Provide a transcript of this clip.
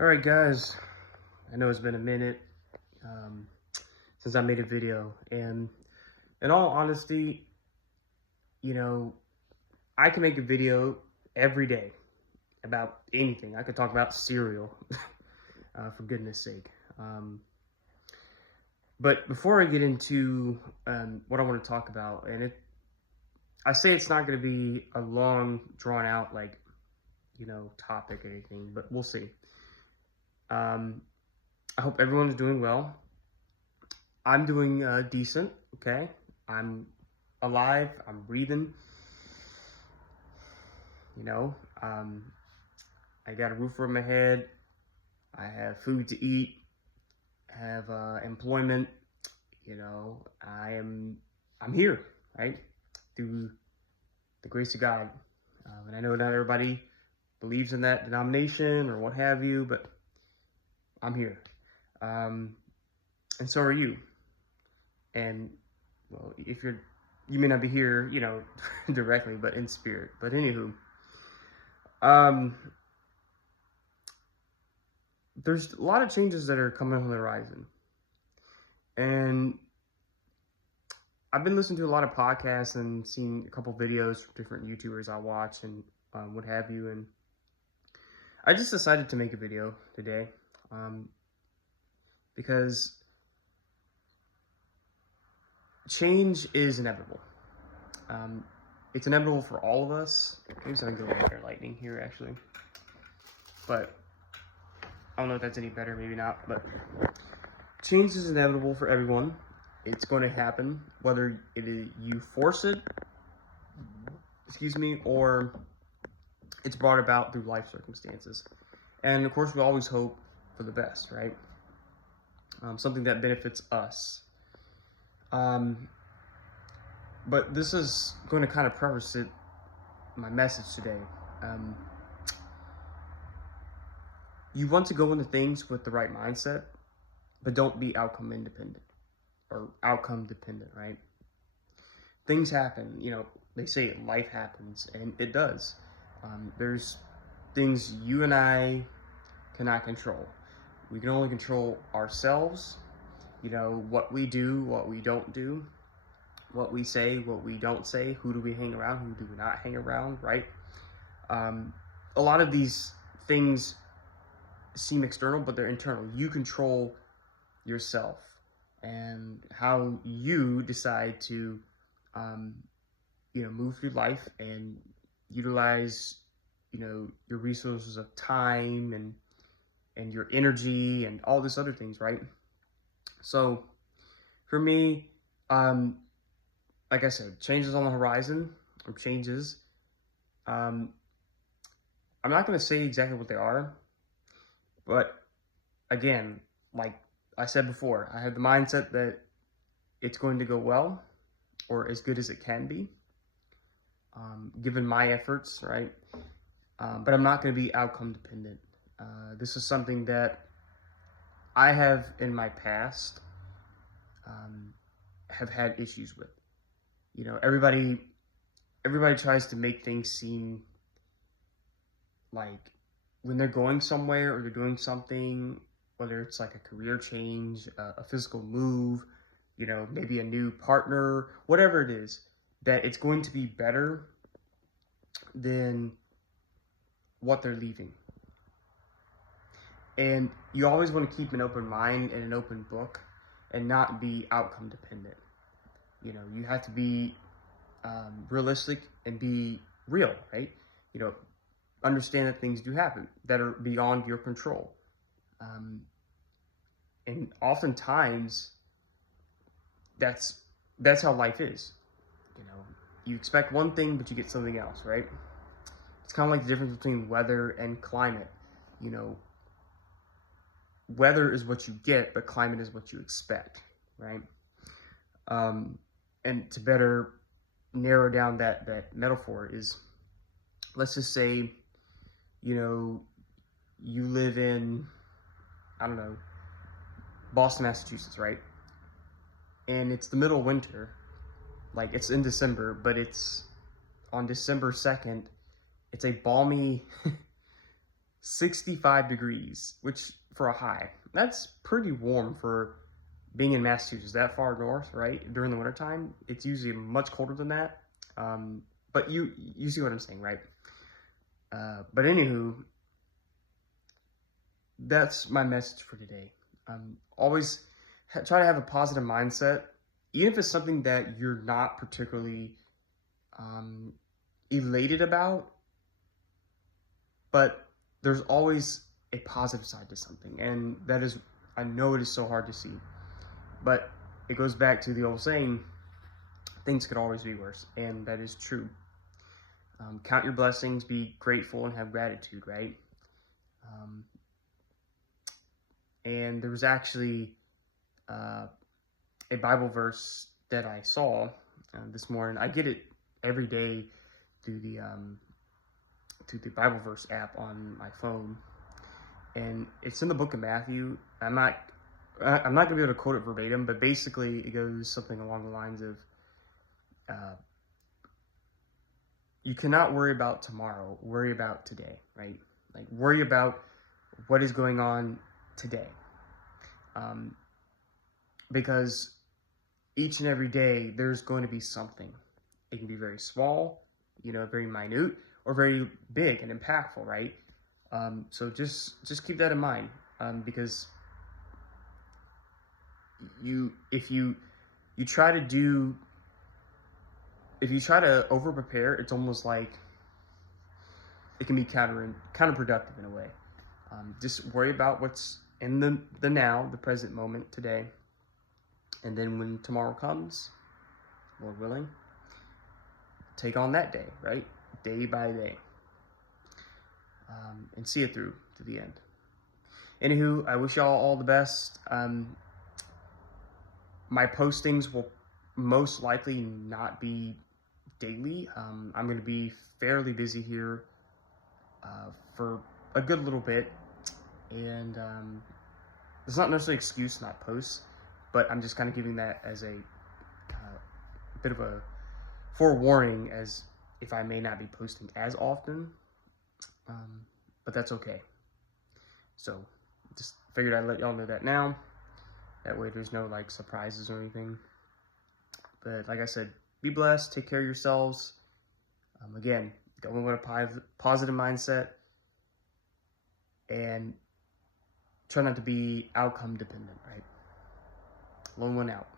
All right, guys. I know it's been a minute um, since I made a video, and in all honesty, you know, I can make a video every day about anything. I could talk about cereal, for goodness sake. Um, but before I get into what I want to talk about, I say it's not going to be a long, drawn out, topic or anything, but we'll see. Um, I hope everyone's doing well. I'm doing decent. Okay, I'm alive. I'm breathing. You know, um, I got a roof over my head. I have food to eat. I have employment. I'm here, right? Through the grace of God. And I know not everybody believes in that denomination or what have you, but I'm here. Um, and so are you. And well, you may not be here, directly, but in spirit. But anywho, um, there's a lot of changes that are coming on the horizon, and I've been listening to a lot of podcasts and seen a couple videos from different YouTubers I watch and what have you, and I just decided to make a video today because change is inevitable. It's inevitable for all of us. Maybe something a little better lightning here, actually. But I don't know if that's any better, maybe not. But change is inevitable for everyone. It's going to happen, whether you force it, or it's brought about through life circumstances. And of course, we always hope for the best, right? Something that benefits us. But this is going to kind of preface my message today. You want to go into things with the right mindset, but don't be outcome independent or outcome dependent, right? Things happen, they say life happens, and it does. There's things you and I cannot control. We can only control ourselves, what we do, what we don't do, what we say, what we don't say, who do we hang around, who do we not hang around, right? A lot of these things seem external, but they're internal. You control yourself and how you decide to, move through life and utilize, your resources of time and your energy and all this other things, right? So for me, like I said, changes on the horizon, or changes. I'm not going to say exactly what they are, but again, like I said before, I have the mindset that it's going to go well, or as good as it can be, given my efforts, right? But I'm not going to be outcome dependent. This is something that I have in my past have had issues with. Everybody tries to make things seem like when they're going somewhere or they're doing something, whether it's like a career change, a physical move, maybe a new partner, whatever it is, that it's going to be better than what they're leaving. And you always want to keep an open mind and an open book and not be outcome dependent. You have to be realistic and be real, right? Understand that things do happen that are beyond your control. And oftentimes that's how life is. You expect one thing, but you get something else, right? It's kind of like the difference between weather and climate. Weather is what you get, but climate is what you expect, right? And to better narrow down that metaphor is, let's just say, you live in, I don't know, Boston, Massachusetts, right? And it's the middle of winter, like it's in December, but it's on December 2nd. It's a balmy 65 degrees, which for a high, that's pretty warm for being in Massachusetts, that far north, right? During the wintertime, it's usually much colder than that. But you see what I'm saying, right? But anywho, that's my message for today. Always try to have a positive mindset, even if it's something that you're not particularly elated about, but there's always a positive side to something. And that is, I know it is so hard to see, but it goes back to the old saying, things could always be worse. And that is true. Count your blessings, be grateful, and have gratitude, right? And there was actually a Bible verse that I saw this morning. I get it every day through the Bible verse app on my phone, and it's in the book of Matthew. I'm not gonna be able to quote it verbatim, but basically it goes something along the lines of, you cannot worry about tomorrow, worry about today, right? Like, worry about what is going on today. Because each and every day there's going to be something. It can be very small, very minute, or very big and impactful, right? So just keep that in mind, because if you try to over prepare, it's almost like it can be counterproductive in a way. Just worry about what's in the now, the present moment, today, and then when tomorrow comes, Lord willing, take on that day, right? Day by day, and see it through to the end. Anywho, I wish y'all all the best. My postings will most likely not be daily. I'm going to be fairly busy here for a good little bit, and it's not necessarily an excuse to not post, but I'm just kind of giving that as a bit of a forewarning, as if I may not be posting as often, but that's okay. So just figured I'd let y'all know that now. That way there's no surprises or anything. But like I said, be blessed, take care of yourselves. Again, go in with a positive mindset, and try not to be outcome dependent, right? Lone one out.